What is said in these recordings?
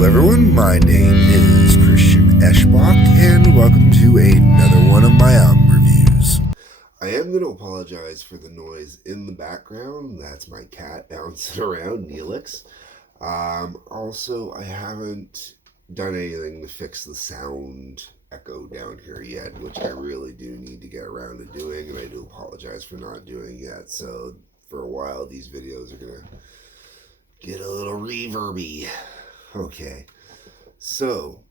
Hello everyone, my name is Christian Eschbach, and welcome to another one of my album reviews. I am going to apologize for the noise in the background. That's my cat bouncing around, Neelix. Also, I haven't done anything to fix the sound echo down here yet, which I really do need to get around to doing, and I do apologize for not doing yet. So for a while, these videos are going to get a little reverby. Okay, so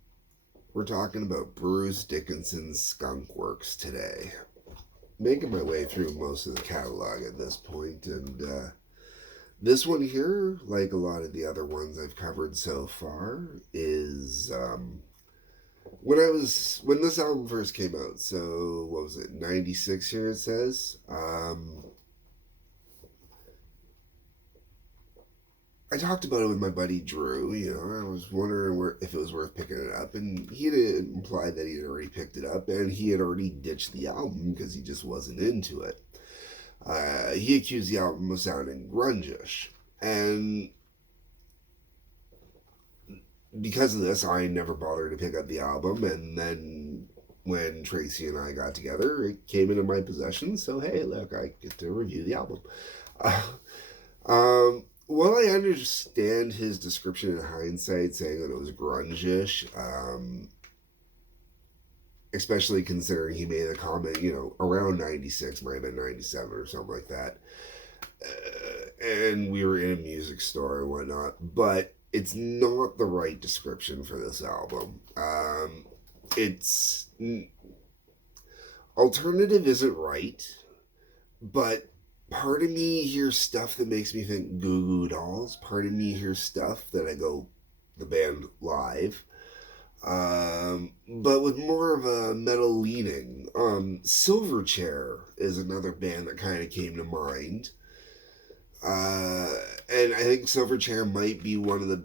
we're talking about Bruce Dickinson's Skunkworks today. Making my way through most of the catalog at this point, and this one here, like a lot of the other ones I've covered so far, is when this album first came out. So what was it, 96 here it says. I talked about it with my buddy Drew. I was wondering if it was worth picking it up, and he had implied that he had already picked it up, and he had already ditched the album because he just wasn't into it. He accused the album of sounding grunge-ish, and because of this, I never bothered to pick up the album, and then when Tracy and I got together, it came into my possession, so hey, look, I get to review the album. Well, I understand his description in hindsight, saying that it was grunge-ish, especially considering he made a comment, around 96, might have been 97 or something like that, and we were in a music store and whatnot, but it's not the right description for this album. It's alternative isn't right, but part of me hears stuff that makes me think Goo Goo Dolls. Part of me hears stuff that I go, the band live. But with more of a metal leaning. Silverchair is another band that kind of came to mind. And I think Silverchair might be one of the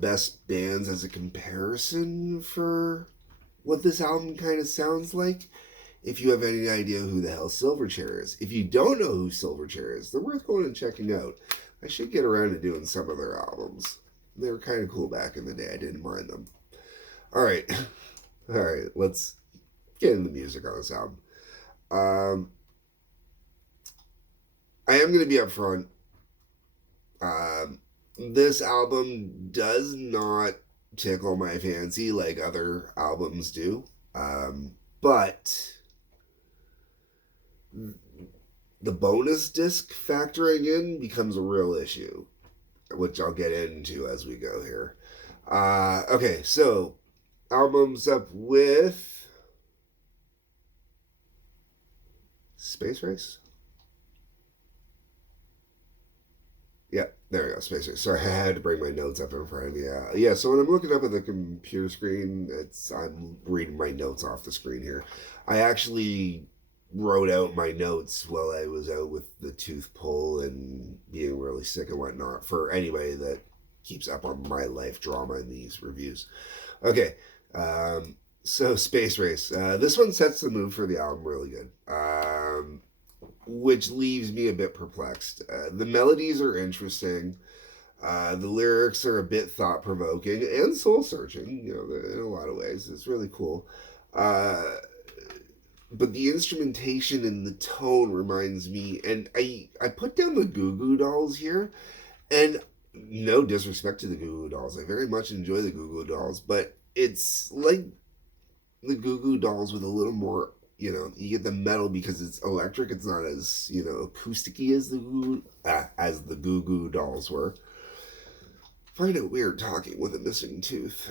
best bands as a comparison for what this album kind of sounds like. If you have any idea who the hell Silverchair is. If you don't know who Silverchair is, they're worth going and checking out. I should get around to doing some of their albums. They were kind of cool back in the day. I didn't mind them. Alright, let's get into the music on this album. I am going to be upfront. This album does not tickle my fancy like other albums do. But the bonus disc factoring in becomes a real issue, which I'll get into as we go here. Okay, so album's up with Space Race? Yeah, there we go, Space Race. Sorry, I had to bring my notes up in front of me. Yeah, so when I'm looking up at the computer screen, I'm reading my notes off the screen here. I actually wrote out my notes while I was out with the tooth pull and being really sick and whatnot, for anybody that keeps up on my life drama in these reviews. Okay, so Space Race. This one sets the mood for the album really good. Which leaves me a bit perplexed. The melodies are interesting. The lyrics are a bit thought-provoking and soul-searching, in a lot of ways. It's really cool. But the instrumentation and the tone reminds me, and I put down the Goo Goo Dolls here, and no disrespect to the Goo Goo Dolls. I very much enjoy the Goo Goo Dolls, but it's like the Goo Goo Dolls with a little more, you get the metal because it's electric. It's not as, acousticy as the Goo Goo Dolls were. Find it weird talking with a missing tooth.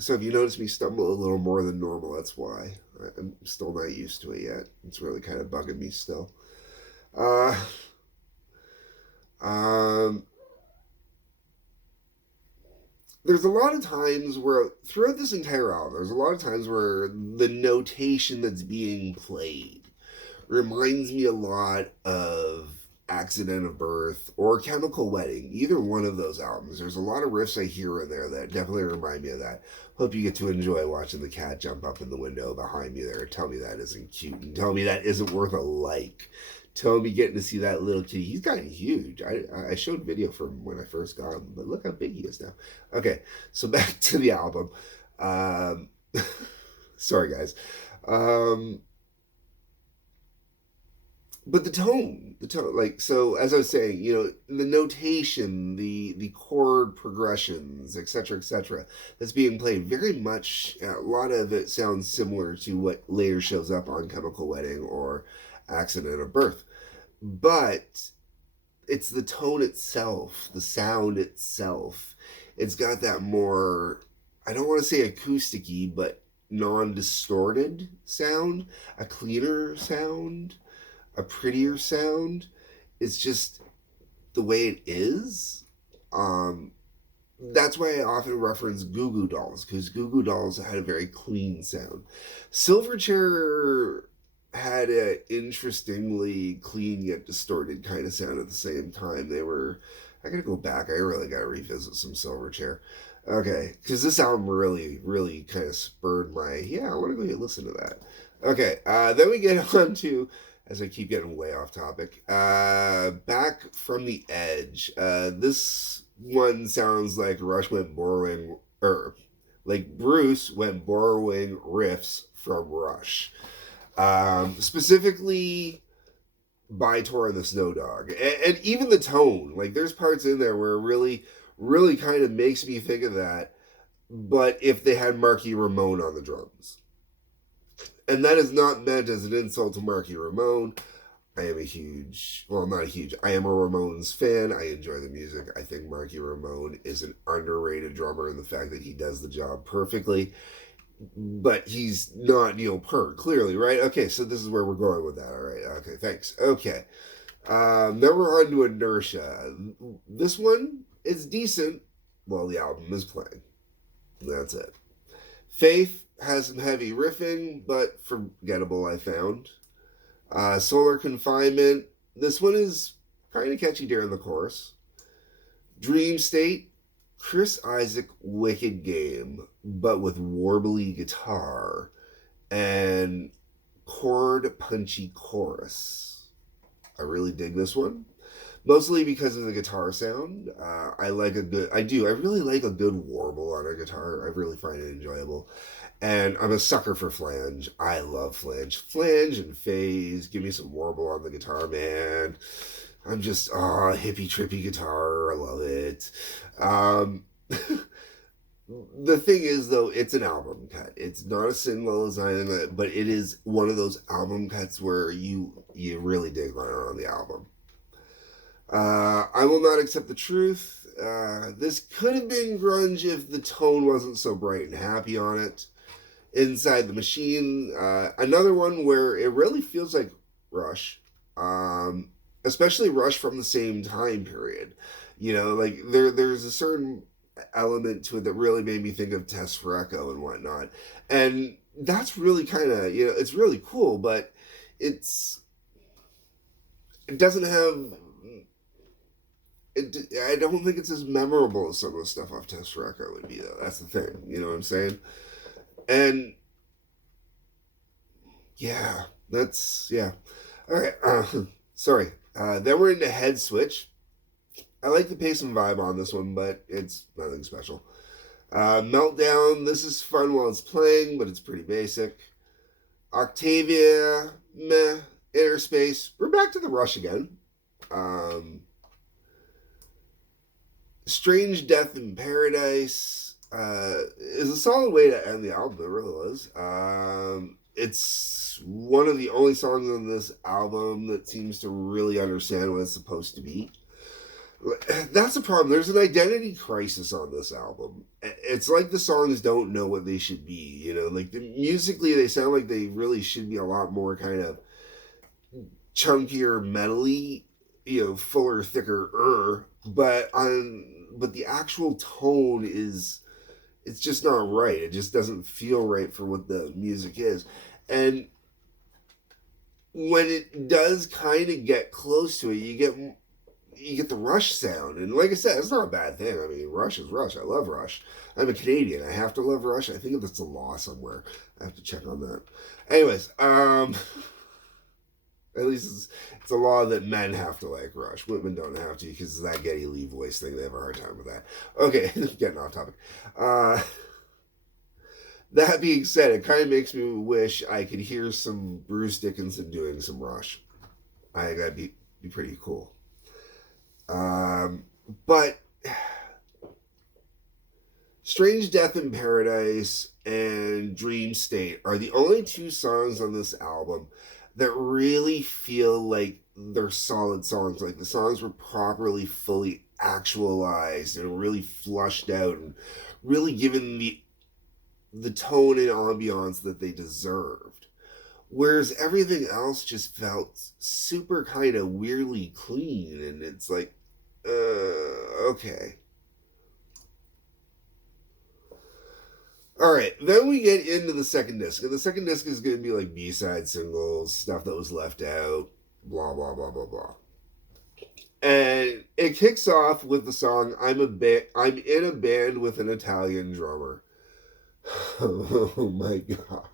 So if you notice me stumble a little more than normal, that's why. I'm still not used to it yet. It's really kind of bugging me still. There's a lot of times where, throughout this entire album, there's a lot of times where the notation that's being played reminds me a lot of Accident of Birth or Chemical Wedding. Either one of those albums. There's a lot of riffs I hear in there that definitely remind me of that. Hope you get to enjoy watching the cat jump up in the window behind me there. Tell me that isn't cute, and tell me that isn't worth a like. Toby getting to see that little kitty. He's gotten huge. I showed video from when I first got him, but look how big he is now. Okay, so back to the album. Um, sorry, guys. Um, but the tone, like, so as I was saying, the notation, the chord progressions, etc., that's being played, very much, a lot of it sounds similar to what later shows up on Chemical Wedding or Accident of Birth. But it's the tone itself, the sound itself. It's got that more, I don't want to say acousticy, but non-distorted sound, a cleaner sound, a prettier sound. It's just the way it is. That's why I often reference Goo Goo Dolls, because Goo Goo Dolls had a very clean sound. Silverchair had an interestingly clean yet distorted kind of sound at the same time. I gotta go back. I really gotta revisit some Silverchair. Okay, because this album really, really kind of spurred I want to go listen to that. Okay, then we get on to, as I keep getting way off topic, Back from the Edge. This one sounds like Rush went borrowing, or like Bruce went borrowing riffs from Rush. Specifically by Tor and the Snow Dog. And even the tone, like there's parts in there where it really, really kind of makes me think of that, but if they had Marky Ramone on the drums. And that is not meant as an insult to Marky Ramone. I am I am a Ramones fan. I enjoy the music. I think Marky Ramone is an underrated drummer in the fact that he does the job perfectly. But he's not Neil Peart, clearly, right? Okay, so this is where we're going with that. All right, okay, thanks. Okay, then we're on to Inertia. This one is decent while the album is playing. That's it. Faith has some heavy riffing, but forgettable, I found. Solar Confinement. This one is kind of catchy during the chorus. Dream State. Chris Isaak Wicked Game, but with warbly guitar and chord punchy chorus. I really dig this one, mostly because of the guitar sound. I really like a good warble on a guitar. I really find it enjoyable. And I'm a sucker for flange. I love flange. Flange and phase. Give me some warble on the guitar, man. I'm just, hippie trippy guitar. I love it. The thing is, though, it's an album cut. It's not a single as anything, but it is one of those album cuts where you really dig on the album. I Will Not Accept the Truth. This could have been grunge if the tone wasn't so bright and happy on it. Inside the Machine. Another one where it really feels like Rush. Especially Rush from the same time period. Like there's a certain element to it that really made me think of Test for Echo and whatnot. And that's really kind of, it's really cool, but it doesn't have, I don't think it's as memorable as some of the stuff off Test for Echo would be, though. That's the thing, you know what I'm saying? And yeah, all right, sorry. Then we're into Head Switch. I like the pace and vibe on this one, but it's nothing special. Meltdown, this is fun while it's playing, but it's pretty basic. Octavia, meh. Inner Space, we're back to the Rush again. Strange Death in Paradise is a solid way to end the album. It really was. It's one of the only songs on this album that seems to really understand what it's supposed to be. That's the problem. There's an identity crisis on this album. It's like the songs don't know what they should be. Like musically, they sound like they really should be a lot more kind of chunkier, metally, fuller, thicker. But the actual tone it's just not right. It just doesn't feel right for what the music is. And when it does kind of get close to it, you get the Rush sound. And like I said, it's not a bad thing. I mean, Rush is Rush. I love Rush. I'm a Canadian. I have to love Rush. I think that's a law somewhere. I have to check on that. Anyways, At least it's a law that men have to like Rush. Women don't have to because that Geddy Lee voice thing, they have a hard time with that. Okay, getting off topic. That being said, it kind of makes me wish I could hear some Bruce Dickinson doing some Rush. I think that'd be pretty cool. But Strange Death in Paradise and Dream State are the only two songs on this album that really feel like they're solid songs. Like the songs were properly, fully actualized and really flushed out and really given the tone and ambiance that they deserved. Whereas everything else just felt super kind of weirdly clean, and it's like, okay. All right, then we get into the second disc, and the second disc is going to be like B-side singles, stuff that was left out, blah blah blah blah blah. And it kicks off with the song I'm in a band with an Italian drummer. Oh my god.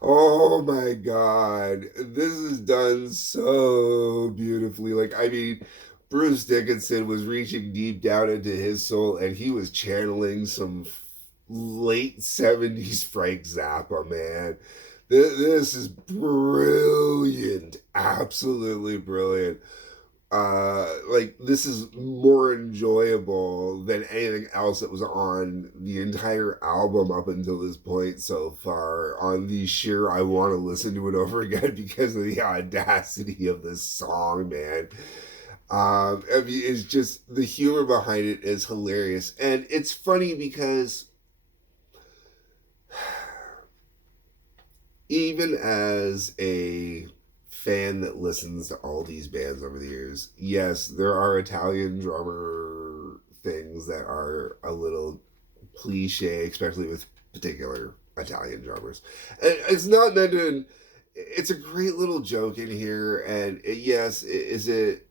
Oh my god. This is done so beautifully. Like, I mean, Bruce Dickinson was reaching deep down into his soul and he was channeling some late 70s Frank Zappa, man. This is brilliant. Absolutely brilliant. Like, this is more enjoyable than anything else that was on the entire album up until this point so far, on the sheer I want to listen to it over again because of the audacity of this song, man. I mean, it's just, the humor behind it is hilarious. And it's funny because even as a fan that listens to all these bands over the years, yes, there are Italian drummer things that are a little cliche, especially with particular Italian drummers. And it's not meant to, it's a great little joke in here. And yes, is it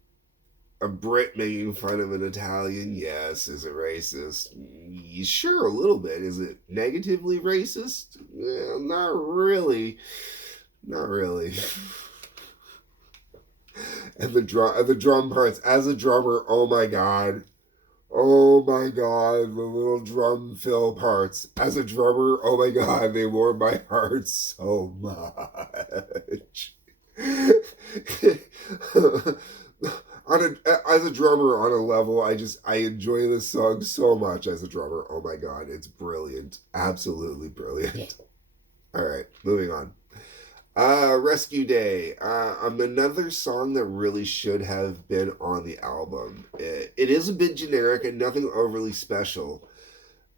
a Brit making fun of an Italian? Yes. Is it racist? Sure, a little bit. Is it negatively racist? Well, not really. Not really. And the drum parts, as a drummer, oh my god, the little drum fill parts. As a drummer, oh my god, they warm my heart so much. As a drummer on a level, I enjoy this song so much as a drummer. Oh my god, it's brilliant, absolutely brilliant. All right, moving on. Rescue Day. Another song that really should have been on the album. It is a bit generic and nothing overly special,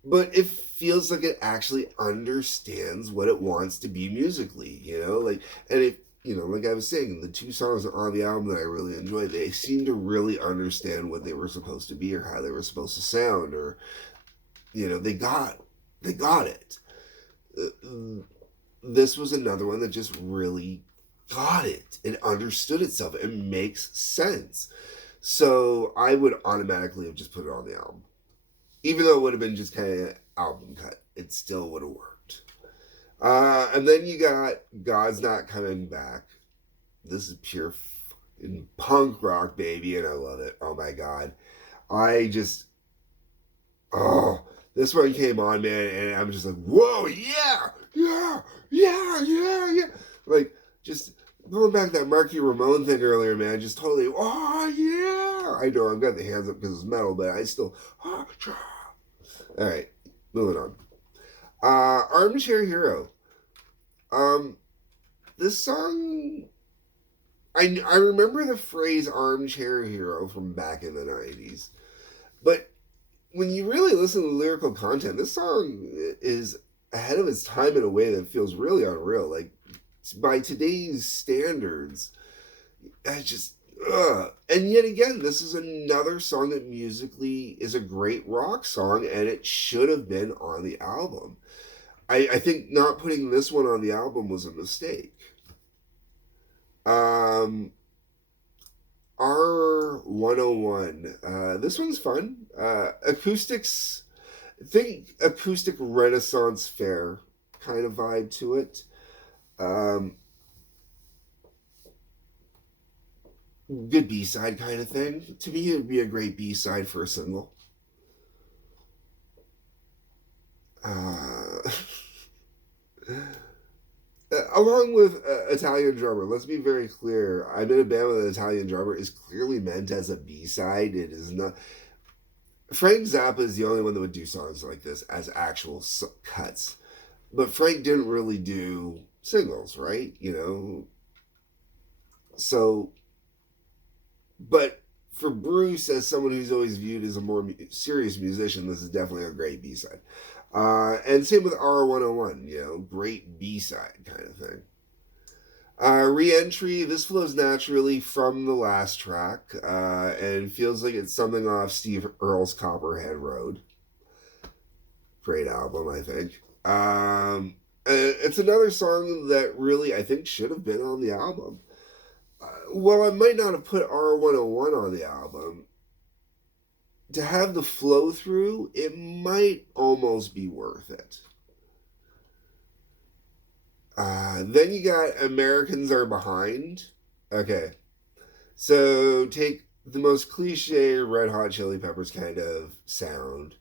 but it feels like it actually understands what it wants to be musically, like, and it, like I was saying, the two songs on the album that I really enjoy, they seem to really understand what they were supposed to be or how they were supposed to sound, or, they got it. This was another one that just really got it. It understood itself. It makes sense. So I would automatically have just put it on the album. Even though it would have been just kind of album cut, it still would have worked. And then you got God's Not Coming Back. This is pure fucking punk rock, baby, and I love it. Oh my god. This one came on, man, and I'm just like, whoa, yeah. Like, just going back to that Marky Ramone thing earlier, man, just totally, oh, yeah. I know, I've got the hands up because it's metal, but I still, oh, yeah. All right, moving on. Armchair Hero. This song, I remember the phrase Armchair Hero from back in the 90s, but when you really listen to the lyrical content, this song is ahead of its time in a way that feels really unreal. Like, by today's standards, I just, and yet again, this is another song that musically is a great rock song, and it should have been on the album. I think not putting this one on the album was a mistake. R101. This one's fun. Acoustics, think acoustic Renaissance fair kind of vibe to it. Um, Good B-side kind of thing. To me, it would be a great B-side for a single. Uh, Along with Italian Drummer, let's be very clear. I'm in a band with an Italian Drummer is clearly meant as a B-side. It is not. Frank Zappa is the only one that would do songs like this as actual cuts. But Frank didn't really do singles, right? So, but for Bruce, as someone who's always viewed as a more serious musician, this is definitely a great B-side. And same with R101, great B-side kind of thing. Re-entry, this flows naturally from the last track and feels like it's something off Steve Earle's Copperhead Road. Great album, I think. It's another song that really, I think, should have been on the album. While I might not have put R101 on the album, to have the flow through, it might almost be worth it. Then you got Americans Are Behind. Okay. So take the most cliche Red Hot Chili Peppers kind of sound,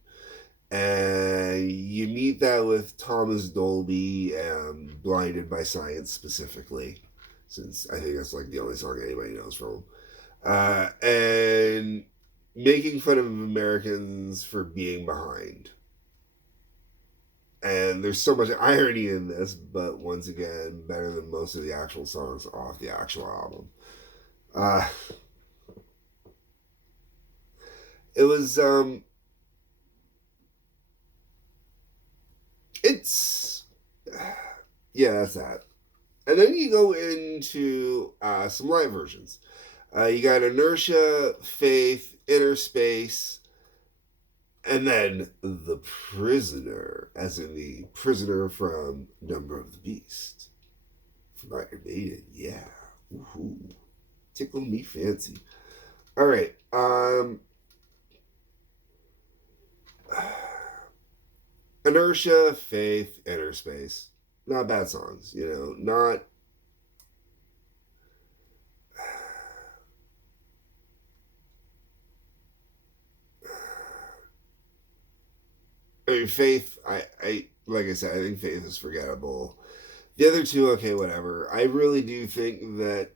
and you meet that with Thomas Dolby and Blinded by Science specifically, since I think that's like the only song anybody knows from him. And making fun of Americans for being behind. And there's so much irony in this, but once again, better than most of the actual songs off the actual album. It was, it's, yeah, that's that. And then you go into some live versions. You got Inertia, Faith, Inner Space, and then The Prisoner, as in the prisoner from Number of the Beast. From Iron Maiden, yeah. Woohoo. Tickle me fancy. All right. Inertia, Faith, Inner Space. Not bad songs, not. I mean, Faith, I like I said, I think Faith is forgettable. The other two, okay, whatever. I really do think that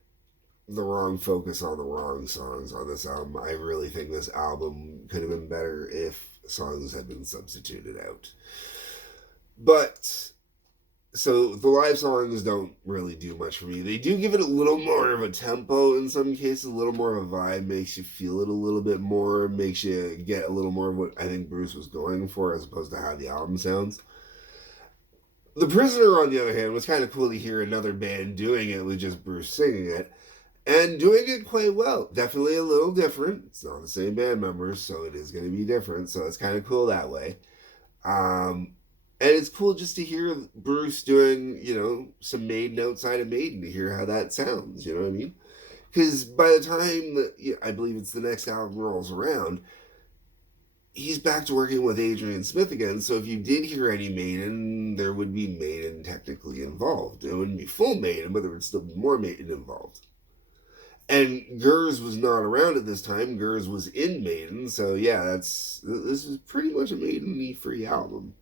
the wrong focus on the wrong songs on this album. I really think this album could have been better if songs had been substituted out. But so the live songs don't really do much for me. They do give it a little more of a tempo in some cases, a little more of a vibe, makes you feel it a little bit more, makes you get a little more of what I think Bruce was going for as opposed to how the album sounds. The Prisoner, on the other hand, was kind of cool to hear another band doing it with just Bruce singing it. And doing it quite well. Definitely a little different. It's not the same band members, so it is going to be different. So it's kind of cool that way. And it's cool just to hear Bruce doing, some Maiden outside of Maiden, to hear how that sounds. You know what I mean? Because by the time that I believe it's the next album rolls around, he's back to working with Adrian Smith again. So if you did hear any Maiden, there would be Maiden technically involved. It wouldn't be full Maiden, but there would still be more Maiden involved. And Gers was not around at this time. Gers was in Maiden, so yeah, this is pretty much a Maiden-y free album.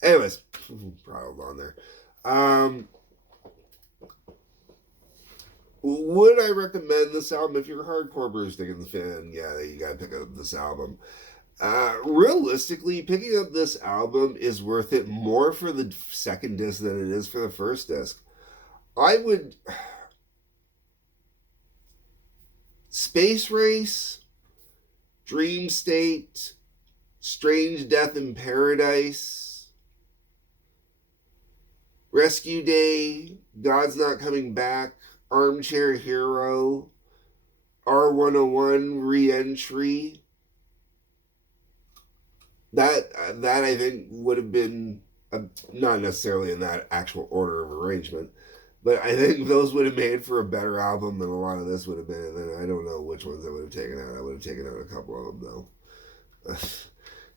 Anyways, prattled on there. Would I recommend this album if you're a hardcore Bruce Dickinson fan? Yeah, you gotta pick up this album. Realistically, picking up this album is worth it more for the second disc than it is for the first disc. I would. Space Race, Dream State, Strange Death in Paradise, Rescue Day, God's Not Coming Back, Armchair Hero, R101, Re-Entry. That I think would have been, not necessarily in that actual order of arrangement, but I think those would have made for a better album than a lot of this would have been. And I don't know which ones I would have taken out. I would have taken out a couple of them, though.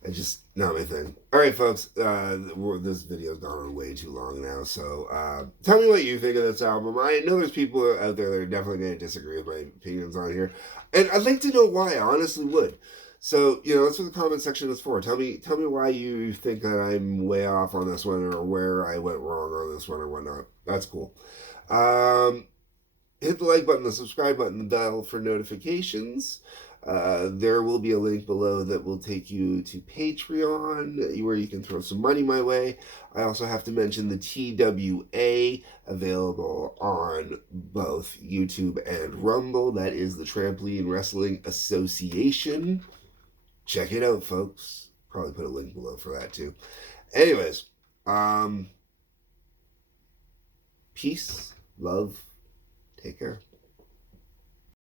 It's just not my thing. All right, folks. This video's gone on way too long now. So tell me what you think of this album. I know there's people out there that are definitely going to disagree with my opinions on here, and I'd like to know why. I honestly would. So that's what the comment section is for. Tell me why you think that I'm way off on this one, or where I went wrong on this one, or whatnot. That's cool. Um, Hit the like button, the subscribe button, the bell for notifications. There will be a link below that will take you to Patreon, where you can throw some money my way. I also have to mention the TWA, available on both YouTube and Rumble. That is the Trampoline Wrestling Association. Check it out, folks. Probably put a link below for that too. Anyways, peace, love, take care.